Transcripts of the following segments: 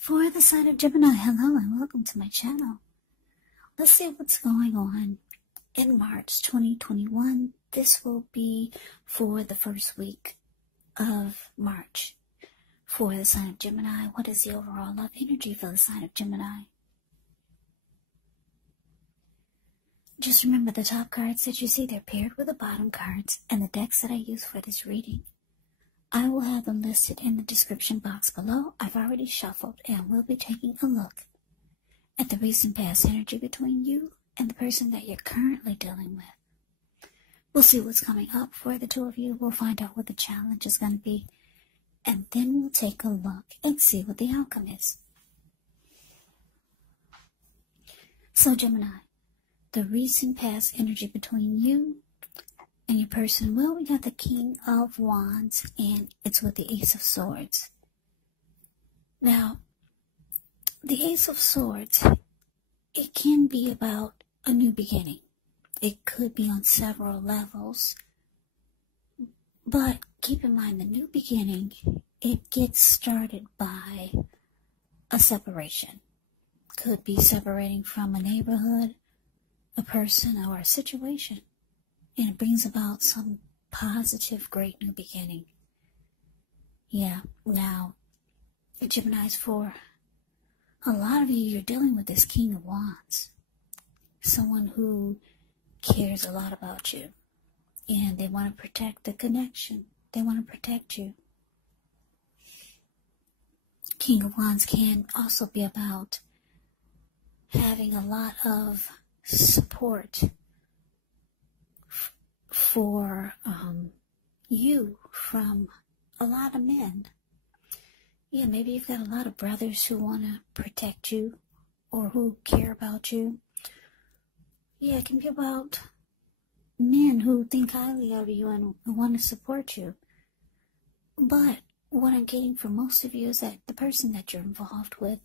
For the sign of Gemini, hello and welcome to my channel. Let's see what's going on in March 2021. This will be for the first week of March. For the sign of Gemini, what is the overall love energy for the sign of Gemini? Just remember the top cards that you see, they're paired with the bottom cards and the decks that I use for this reading. I will have them listed in the description box below. I've already shuffled and we'll be taking a look at the recent past energy between you and the person that you're currently dealing with. We'll see what's coming up for the two of you. We'll find out what the challenge is going to be. And then we'll take a look and see what the outcome is. So Gemini, the recent past energy between you and your person, well, we got the King of Wands, and it's with the Ace of Swords. Now, the Ace of Swords, it can be about a new beginning. It could be on several levels. But keep in mind, the new beginning, it gets started by a separation. Could be separating from a neighborhood, a person, or a situation. And it brings about some positive, great new beginning. Yeah, now, Geminis, for a lot of you, you're dealing with this King of Wands. Someone who cares a lot about you. And they want to protect the connection. They want to protect you. King of Wands can also be about having a lot of support for you from a lot of men. Yeah, maybe you've got a lot of brothers who want to protect you or who care about you. Yeah, it can be about men who think highly of you and want to support you. But what I'm getting from most of you is that the person that you're involved with,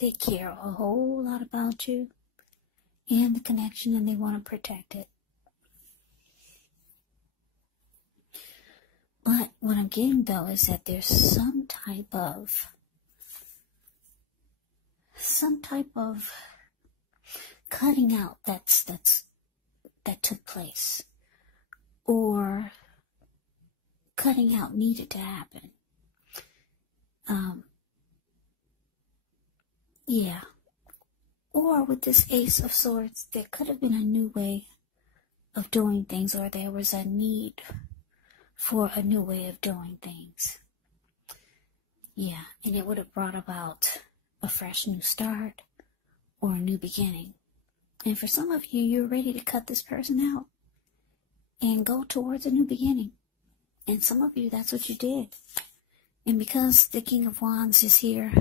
they care a whole lot about you and the connection, and they want to protect it. But what I'm getting, though, is that there's some type of cutting out that took place, or cutting out needed to happen. Yeah. Or with this Ace of Swords, there could have been a new way of doing things, or there was a need for a new way of doing things. Yeah, and it would have brought about a fresh new start or a new beginning. And for some of you, you're ready to cut this person out and go towards a new beginning. And some of you, that's what you did. And because the King of Wands is here,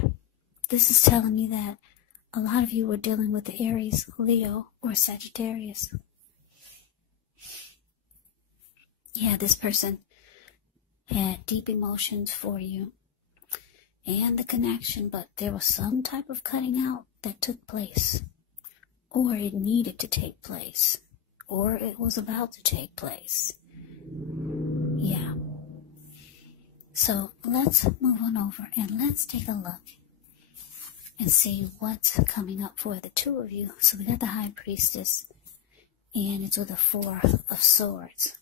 this is telling me that a lot of you were dealing with the Aries, Leo, or Sagittarius. Yeah, this person had deep emotions for you and the connection, but there was some type of cutting out that took place, or it needed to take place, or it was about to take place. Yeah. So let's move on over and let's take a look and see what's coming up for the two of you. So we got the High Priestess, and it's with a Four of Swords.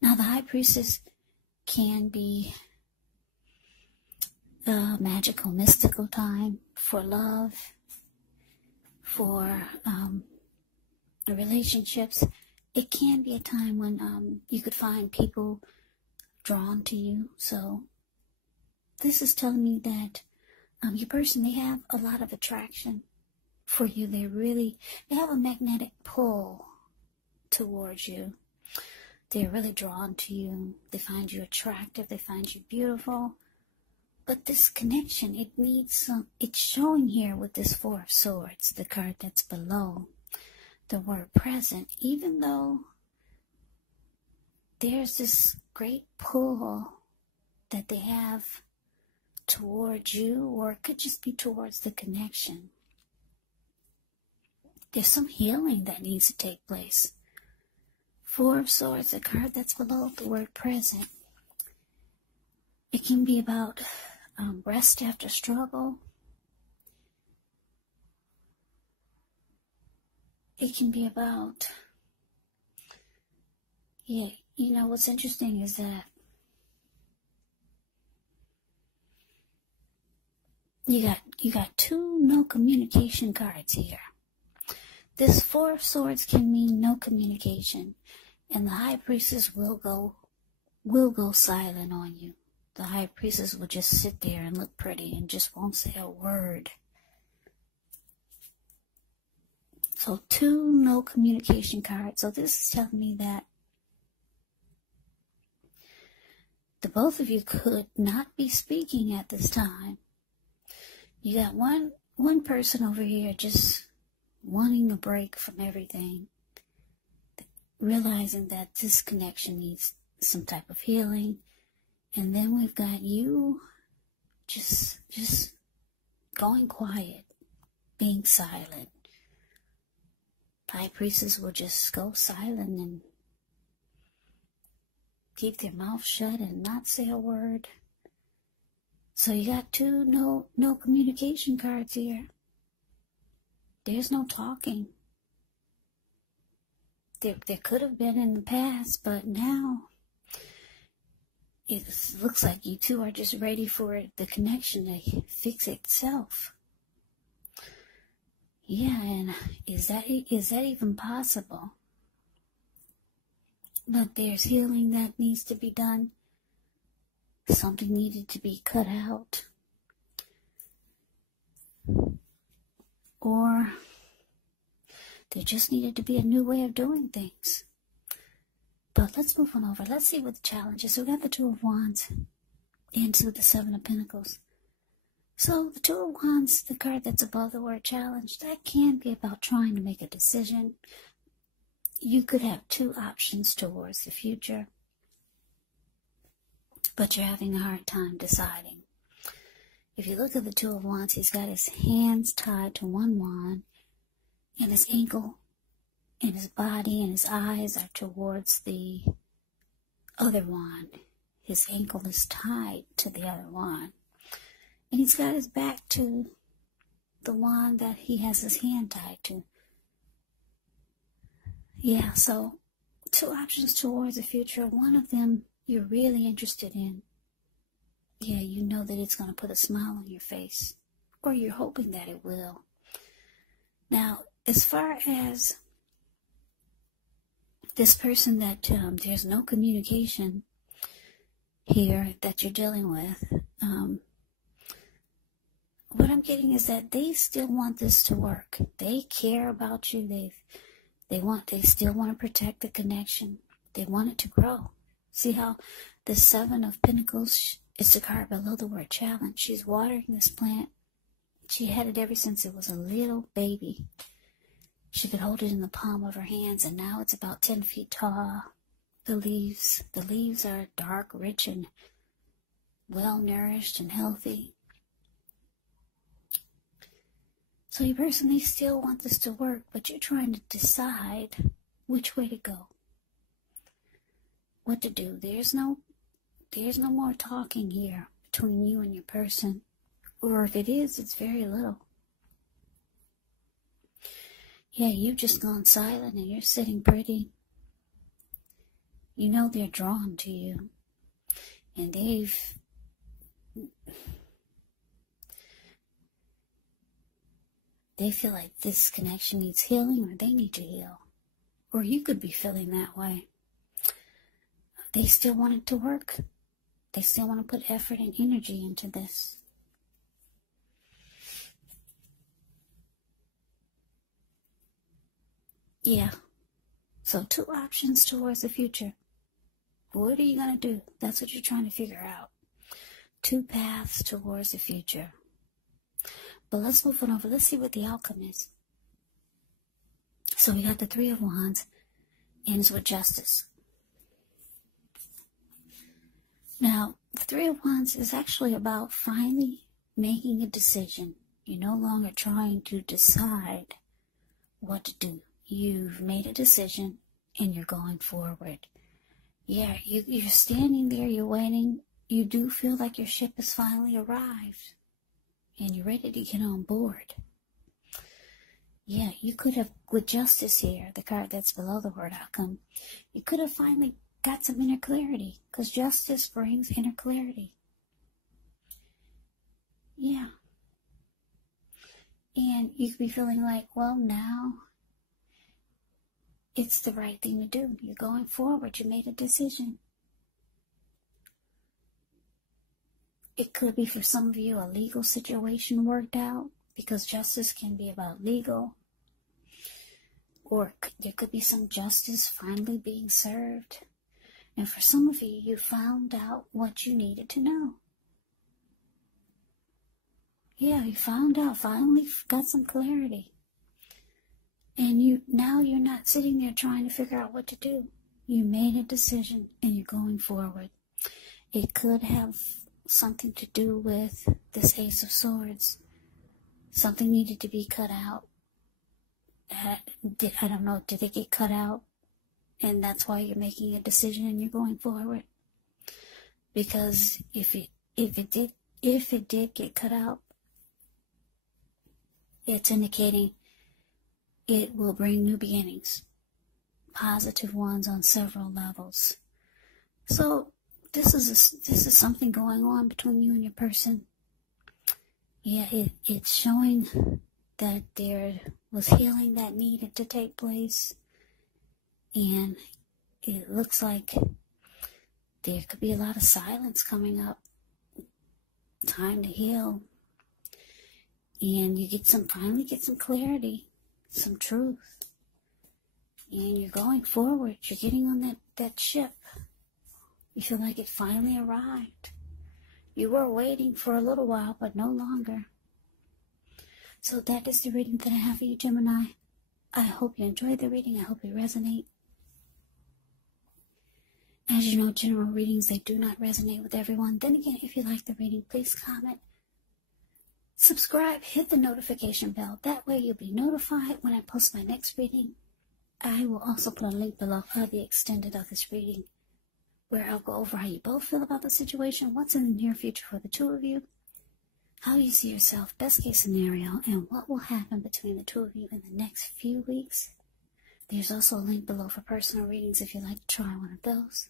Now, the High Priestess can be a magical, mystical time for love, for relationships. It can be a time when you could find people drawn to you. So this is telling me that your person, they have a lot of attraction for you. They have a magnetic pull towards you. They're really drawn to you. They find you attractive. They find you beautiful. But this connection, it needs it's showing here with this Four of Swords, the card that's below the word present. Even though there's this great pull that they have towards you, or it could just be towards the connection, there's some healing that needs to take place. Four of Swords, the card that's below the word present. It can be about rest after struggle. It can be about, yeah, you know, what's interesting is that you got two no communication cards here. This Four of Swords can mean no communication, and the High Priestess will go silent on you. The High Priestess will just sit there and look pretty and just won't say a word. So two no communication cards. So this is telling me that the both of you could not be speaking at this time. You got one person over here just wanting a break from everything, realizing that this connection needs some type of healing. And then we've got you just going quiet, being silent. High Priestess will just go silent and keep their mouth shut and not say a word. So you got two no communication cards here. There's no talking. There could have been in the past, but now it looks like you two are just ready for the connection to fix itself. Yeah, and is that even possible? But there's healing that needs to be done. Something needed to be cut out. Or there just needed to be a new way of doing things. But let's move on over. Let's see what the challenge is. So we got the Two of Wands into the Seven of Pentacles. So the Two of Wands, the card that's above the word challenge, that can be about trying to make a decision. You could have two options towards the future, but you're having a hard time deciding. If you look at the Two of Wands, he's got his hands tied to one wand, and his ankle and his body and his eyes are towards the other wand. His ankle is tied to the other wand. And he's got his back to the wand that he has his hand tied to. Yeah, so two options towards the future. One of them you're really interested in. Yeah, you know that it's going to put a smile on your face. Or you're hoping that it will. Now, as far as this person that there's no communication here that you're dealing with, what I'm getting is that they still want this to work. They care about you. They still want to protect the connection. They want it to grow. See how the Seven of Pentacles is the card below the word challenge. She's watering this plant. She had it ever since it was a little baby. She could hold it in the palm of her hands, and now it's about 10 feet tall. The leaves are dark, rich, and well-nourished and healthy. So you personally still want this to work, but you're trying to decide which way to go. What to do. There's no more talking here between you and your person. Or if it is, it's very little. Yeah, you've just gone silent and you're sitting pretty. You know they're drawn to you. And they feel like this connection needs healing, or they need to heal. Or you could be feeling that way. They still want it to work. They still want to put effort and energy into this. Yeah. So two options towards the future. What are you going to do? That's what you're trying to figure out. Two paths towards the future. But let's move on over. Let's see what the outcome is. So we got the Three of Wands. Ends with Justice. Now, the Three of Wands is actually about finally making a decision. You're no longer trying to decide what to do. You've made a decision and you're going forward. Yeah, you're standing there, you're waiting, you do feel like your ship has finally arrived and you're ready to get on board. Yeah, you could have, with justice here, the card that's below the word outcome, you could have finally got some inner clarity, because justice brings inner clarity. Yeah. And you could be feeling like, well, now it's the right thing to do. You're going forward. You made a decision. It could be for some of you a legal situation worked out, because justice can be about legal. Or there could be some justice finally being served. And for some of you, you found out what you needed to know. Yeah, you found out, finally got some clarity. And now you're not sitting there trying to figure out what to do. You made a decision and you're going forward. It could have something to do with this Ace of Swords. Something needed to be cut out. I don't know, did it get cut out? And that's why you're making a decision and you're going forward. Because if it did get cut out, it's indicating it will bring new beginnings, positive ones on several levels. So this is something going on between you and your person. Yeah, it's showing that there was healing that needed to take place, and it looks like there could be a lot of silence coming up. Time to heal, and you finally get some clarity, some truth, and you're going forward. You're getting on that ship. You feel like it finally arrived. You were waiting for a little while, but no longer. So that is the reading that I have for you, Gemini. I hope you enjoyed the reading. I hope you resonate. As you know, general readings, they do not resonate with everyone. Then again, if you like the reading, please comment, subscribe, hit the notification bell. That way you'll be notified when I post my next reading. I will also put a link below of the extended of this reading, where I'll go over how you both feel about the situation, what's in the near future for the two of you, how you see yourself, best case scenario, and what will happen between the two of you in the next few weeks. There's also a link below for personal readings if you'd like to try one of those.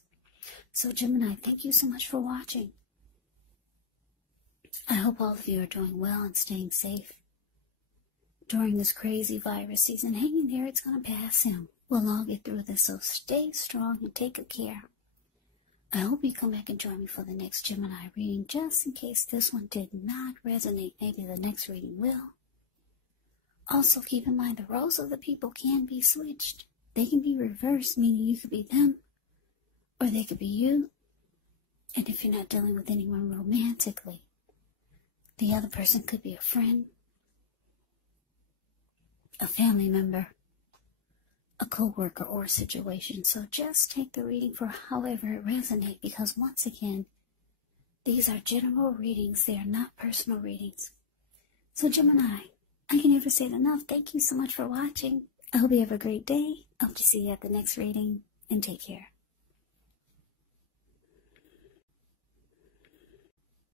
So Gemini, thank you so much for watching. I hope all of you are doing well and staying safe during this crazy virus season. Hang in there, it's going to pass soon. We'll all get through this, so stay strong and take good care. I hope you come back and join me for the next Gemini reading, just in case this one did not resonate. Maybe the next reading will. Also, keep in mind the roles of the people can be switched. They can be reversed, meaning you could be them, or they could be you. And if you're not dealing with anyone romantically, the other person could be a friend, a family member, a co-worker, or a situation. So just take the reading for however it resonates, because once again, these are general readings. They are not personal readings. So Gemini, I can never say it enough. Thank you so much for watching. I hope you have a great day. I hope to see you at the next reading, and take care.